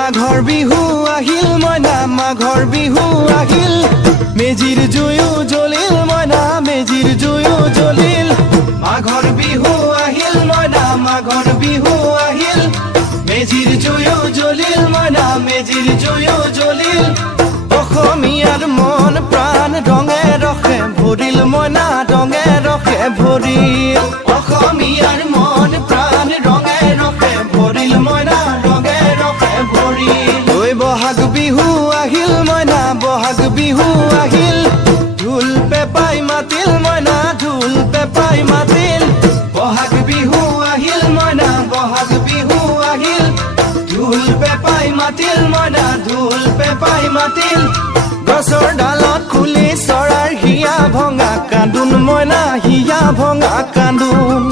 মাঘৰ বিহু আহিল মইনা মাঘৰ বিহু আহিল মেজিৰ জুয়ো জ্বলিল মইনা মেজিৰ জুয়ো জ্বলিল মাঘৰ বিহু আহিল মইনা মাঘৰ বিহু আহিল মেজিৰ জুয়ো জ্বলিল মইনা মেজিৰ জুয়ো জ্বলিল অসমীয়াৰ মন প্ৰাণ ৰঙে ৰখে ভৰিল মইনা ৰঙে ৰখে ভৰিল অসমীয়াৰ মন প্ৰাণ ৰঙে ৰখে ভৰিল মইনা ৰঙে ৰখে ভৰিল ঐ বহাগ বিহু আহিল মইনা বহাগ বিহু আহিল ঢোল পেপাই মাতিল মইনা ঢোল পেপাই মাতিল বহাগ বিহু আহিল মইনা বহাগ বিহু আহিল ঢোল পেপাই মাতিল মইনা ঢোল পেপাই মাতিল গছৰ ডালত খুলি চৰাৰ হিয়া ভঙা কান্দোন মইনা হিয়া ভঙা কান্দোন